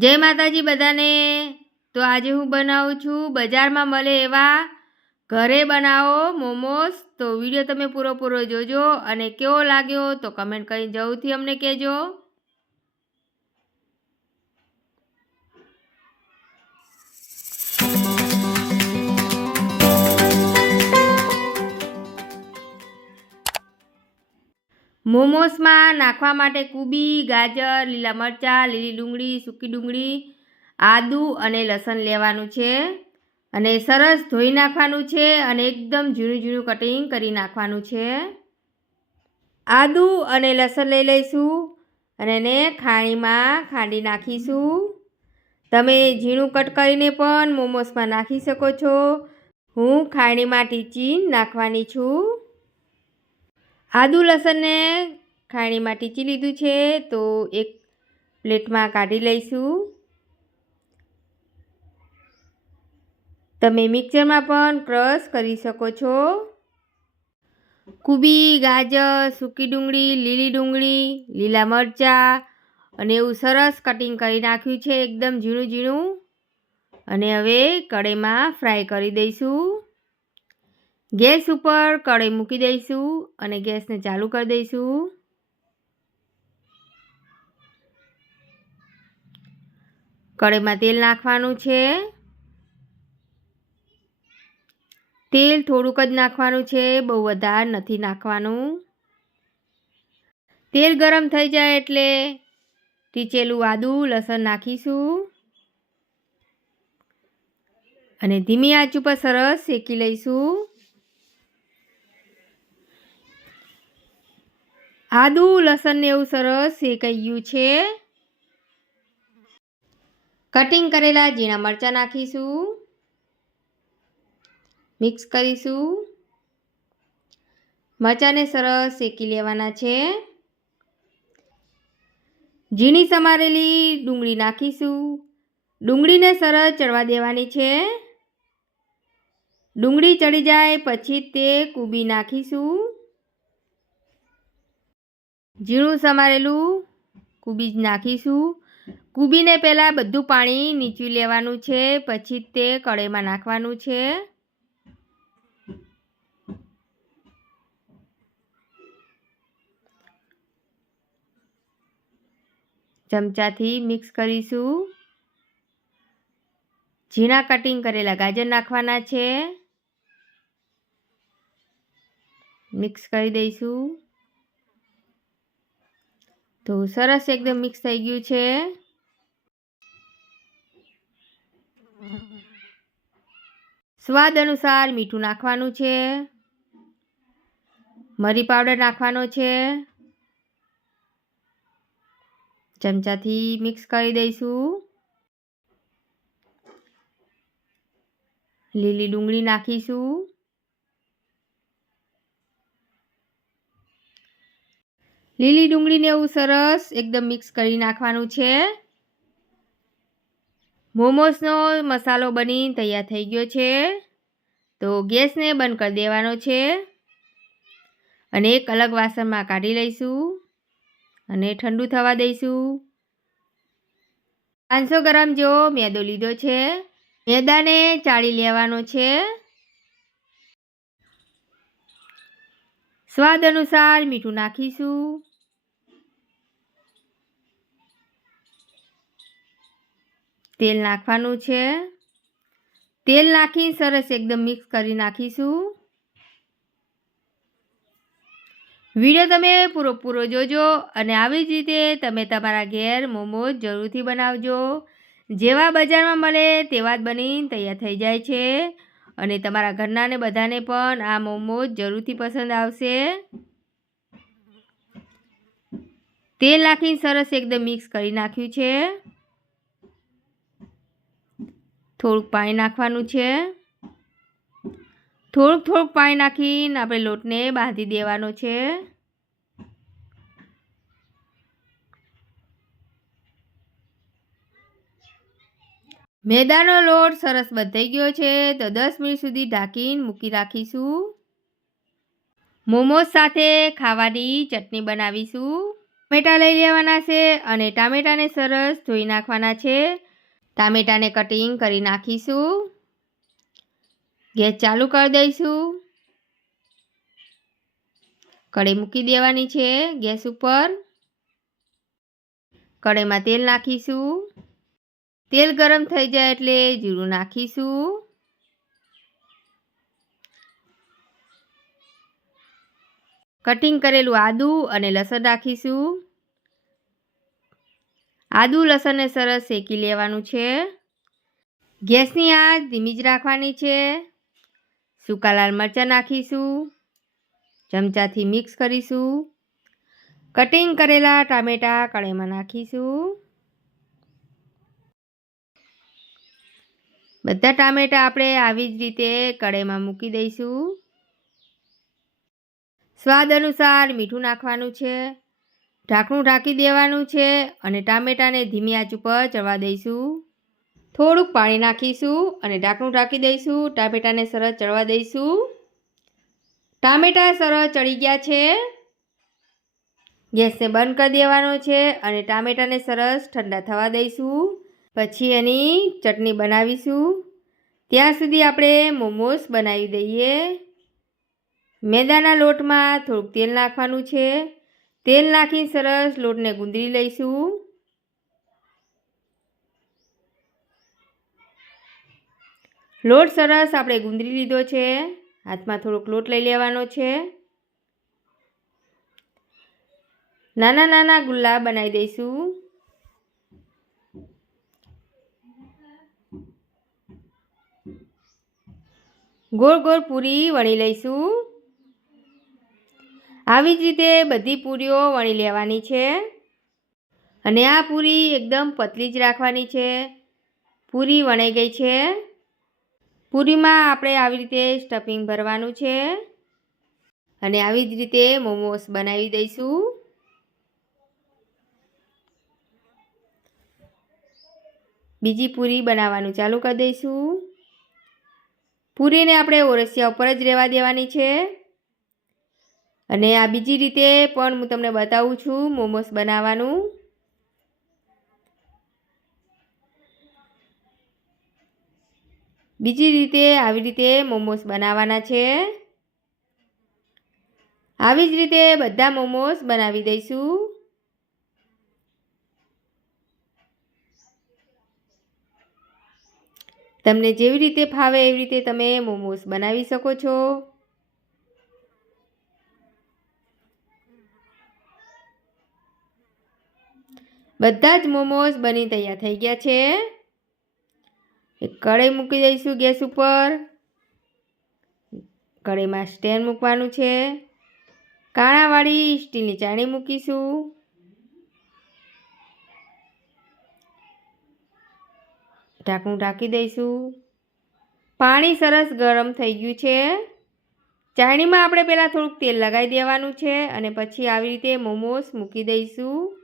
જય માતાજી બધાને. તો આજે હું બનાવું છું બજારમાં મળે એવા ઘરે બનાવો મોમોસ. તો વીડિયો તમે પૂરો પૂરો જોજો અને કેવો લાગ્યો તો કમેન્ટ કરી જવુંથી અમને કહેજો. મોમોસમાં નાખવા માટે કુબી, ગાજર, લીલા મરચાં, લીલી ડુંગળી, સૂકી ડુંગળી, આદુ અને લસણ લેવાનું છે. અને સરસ ધોઈ નાખવાનું છે અને એકદમ ઝીણું ઝીણું કટિંગ કરી નાખવાનું છે. આદુ અને લસણ લઈ લઈશું અને એને ખાણીમાં ખાંડી નાખીશું. તમે ઝીણું કટ કરીને પણ મોમોસમાં નાખી શકો છો. હું ખાણીમાં ટીચી નાખવાની છું. આદુ લસણને ખાણીમાં ટીચી લીધું છે, તો એક પ્લેટમાં કાઢી લઈશું. તમે મિક્સરમાં પણ ક્રશ કરી શકો છો. કુબી, ગાજર, સૂકી ડુંગળી, લીલી ડુંગળી, લીલા મરચાં અને એવું સરસ કટિંગ કરી નાખ્યું છે, એકદમ ઝીણું ઝીણું. અને હવે કઢાઈમાં ફ્રાય કરી દઈશું. ગેસ ઉપર કઢાઈ મૂકી દઈશું અને ગેસને ચાલુ કરી દઈશું. કઢાઈમાં તેલ નાખવાનું છે. તેલ થોડુંક જ નાખવાનું છે, બહુ વધારે નથી નાખવાનું. તેલ ગરમ થઈ જાય એટલે ટીચેલું આદું, લસણ નાખીશું. અને ધીમી આંચ ઉપર સરસ શેકી લઈશું. આદુ, લસણને એવું સરસ શેકાઈ ગયું છે. કટિંગ કરેલા ઝીણા મરચાં નાખીશું. મિક્સ કરીશું. મરચાંને સરસ શેકી લેવાના છે. ઝીણી સમારેલી ડુંગળી નાખીશું. ડુંગળીને સરસ ચડવા દેવાની છે. ડુંગળી ચડી જાય પછી તે કૂબી નાખીશું. ઝીણું સમારેલું કુબીજ નાખીશું. કુબીને પહેલાં બધું પાણી નીચવી લેવાનું છે, પછી તે કઢાઈમાં નાખવાનું છે. ચમચાથી મિક્સ કરીશું. ઝીણા કટિંગ કરેલા ગાજર નાખવાના છે. મિક્સ કરી દઈશું. તો સરસ એકદમ મિક્સ થઈ ગયું છે. સ્વાદ અનુસાર મીઠું નાખવાનું છે. મરી પાવડર નાખવાનો છે. ચમચાથી મિક્સ કરી દઈશું. લીલી ડુંગળી નાખીશું. લીલી ડુંગળીને એવું સરસ એકદમ મિક્સ કરી નાખવાનું છે. મોમોસનો મસાલો બની તૈયાર થઈ ગયો છે. તો ગેસને બંધ કરી દેવાનો છે. અને એક અલગ વાસણમાં કાઢી લઈશું અને ઠંડુ થવા દઈશું. પાંચસો ગ્રામ જેવો મેદો લીધો છે. મેદાને ચાળી લેવાનો છે. સ્વાદ અનુસાર મીઠું નાખીશું. તેલ નાખવાનું છે. તેલ નાખી સરસ એકદમ મિક્સ કરી નાખીશું. વીડિયો તમે પૂરો જોજો અને આવી જ રીતે તમે તમારા ઘેર મોમોઝ જરૂરથી બનાવજો. જેવા બજારમાં મળે તેવા જ બની તૈયાર થઈ જાય છે. અને તમારા ઘરનાને બધાને પણ આ મોમોઝ જરૂરથી પસંદ આવશે. તેલ નાખીને સરસ એકદમ મિક્સ કરી નાખ્યું છે. થોડુંક પાણી નાખવાનું છે. થોડુંક થોડુંક પાણી નાખીને આપણે લોટને બાંધી દેવાનો છે. મેદાનો લોટ સરસ બંધાઈ ગયો છે, તો દસ મિનિટ સુધી ઢાંકીને મૂકી રાખીશું. મોમોસ સાથે ખાવાની ચટણી બનાવીશું. ટામેટાં લઈ લેવાના છે અને ટામેટાને સરસ ધોઈ નાખવાના છે. ટામેટાને કટિંગ કરી નાખીશું. ગેસ ચાલુ કરી દઈશું. કઢાઈ મૂકી દેવાની છે ગેસ ઉપર. કઢાઈમાં તેલ નાખીશું. તેલ ગરમ થઈ જાય એટલે જીરું નાખીશું. કટિંગ કરેલું આદું અને લસણ નાખીશું. આદુ લસણને સરસ શેકી લેવાનું છે. ગેસની આંચ ધીમી જ રાખવાની છે. સૂકા લાલ મરચાં નાખીશું. ચમચાથી મિક્સ કરીશું. કટિંગ કરેલા ટામેટાં કઢાઈમાં નાખીશું. બધા ટામેટાં આપણે આવી જ રીતે કઢાઈમાં મૂકી દઈશું. સ્વાદ અનુસાર મીઠું નાખવાનું છે. ઢાંકણું ઢાંકી દેવાનું છે અને ટામેટાને ધીમી આંચ ઉપર ચડવા દઈશું. થોડુંક પાણી નાખીશું અને ઢાંકણું ઢાંકી દઈશું. ટામેટાને સરસ ચડવા દઈશું. ટામેટા સરસ ચડી ગયા છે. ગેસને બંધ કરી દેવાનો છે અને ટામેટાને સરસ ઠંડા થવા દઈશું. પછી એની ચટણી બનાવીશું. ત્યાં સુધી આપણે મોમોસ બનાવી દઈએ. મેદાના લોટમાં થોડુંક તેલ નાખવાનું છે. તેલ નાખી સરસ લોટને ગુંદરી લઈશું. લોટ સરસ આપણે ગુંદરી લીધો છે. હાથમાં થોડોક લોટ લઈ લેવાનો છે. નાના નાના ગુલ્લા બનાવી દઈશું. ગોળ ગોળ પૂરી વણી લઈશું. આવી જ રીતે બધી પૂરીઓ વણી લેવાની છે. અને આ પૂરી એકદમ પતલી જ રાખવાની છે. પૂરી વણાઈ ગઈ છે. પૂરીમાં આપણે આવી રીતે સ્ટફિંગ ભરવાનું છે. અને આવી જ રીતે મોમોસ બનાવી દઈશું. બીજી પૂરી બનાવવાનું ચાલુ કરી દઈશું. પૂરીને આપણે ઓરસિયા ઉપર જ રહેવા દેવાની છે. અને આ બીજી રીતે પણ હું તમને બતાવું છું મોમોસ બનાવવાનું. બીજી રીતે આવી રીતે મોમોસ બનાવવાના છે. આવી જ રીતે બધા મોમોસ બનાવી દઈશું. તમને જેવી રીતે ફાવે એવી રીતે તમે મોમોસ બનાવી શકો છો. બધા જ મોમોઝ બની તૈયાર થઈ ગયા છે. એક કઢાઈ મૂકી દઈશું ગેસ ઉપર. કઢાઈમાં સ્ટેન્ડ મૂકવાનું છે. કાણાવાળી સ્ટીલની ચાણી મૂકીશું. ઢાંકણું ઢાંકી દઈશું. પાણી સરસ ગરમ થઈ ગયું છે. ચાણીમાં આપણે પહેલાં થોડુંક તેલ લગાવી દેવાનું છે અને પછી આવી રીતે મોમોસ મૂકી દઈશું.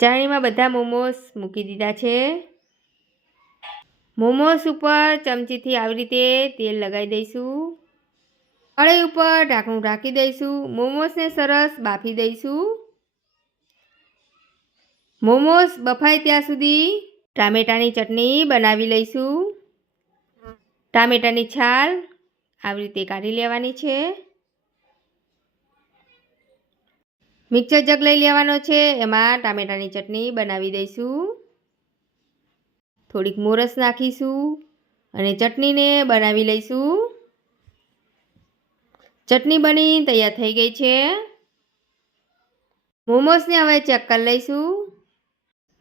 ચાણીમાં બધા મોમોસ મૂકી દીધા છે. મોમોસ ઉપર ચમચીથી આવી રીતે તેલ લગાવી દઈશું. કળાઈ ઉપર ઢાંકણું ઢાંકી દઈશું. મોમોસને સરસ બાફી દઈશું. મોમોસ બફાય ત્યાં સુધી ટામેટાની ચટણી બનાવી લઈશું. ટામેટાની છાલ આવી રીતે કાઢી લેવાની છે. મિક્સર જગ લઈ લેવાનો છે. એમાં ટામેટાની ચટણી બનાવી દઈશું. થોડીક મોરસ નાખીશું અને ચટણીને બનાવી લઈશું. ચટણી બની તૈયાર થઈ ગઈ છે. મોમોસને હવે ચેક કરી લઈશું.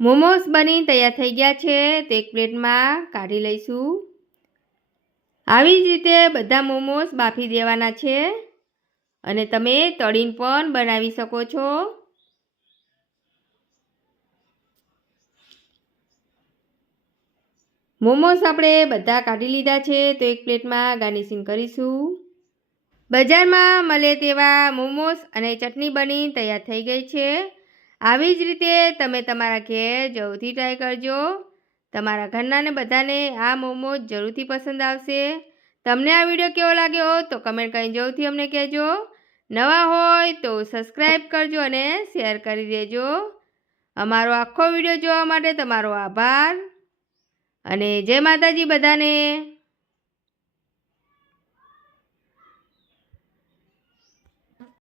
મોમોસ બની તૈયાર થઈ ગયા છે. તે એક પ્લેટમાં કાઢી લઈશું. આવી જ રીતે બધા મોમોસ બાફી દેવાના છે. અને તમે તળીને પણ બનાવી શકો છો. મોમોસ આપણે બધા કાઢી લીધા છે, તો એક પ્લેટમાં ગાર્નિશિંગ કરીશું. બજારમાં મળે તેવા મોમોસ અને ચટણી બની તૈયાર થઈ ગઈ છે. આવી જ રીતે તમે તમારા ઘેર જરૂરથી ટ્રાય કરજો. તમારા ઘરનાને બધાને આ મોમોસ જરૂરથી પસંદ આવશે. તમને આ વીડિયો કેવો લાગ્યો તો કમેન્ટ કરીને જરૂરથી અમને કહેજો. નવા હોય તો સબસ્ક્રાઈબ કરજો અને શેર કરી દેજો. અમારો આખો વીડિયો જોવા માટે તમારો આભાર. અને જય માતાજી બધાને.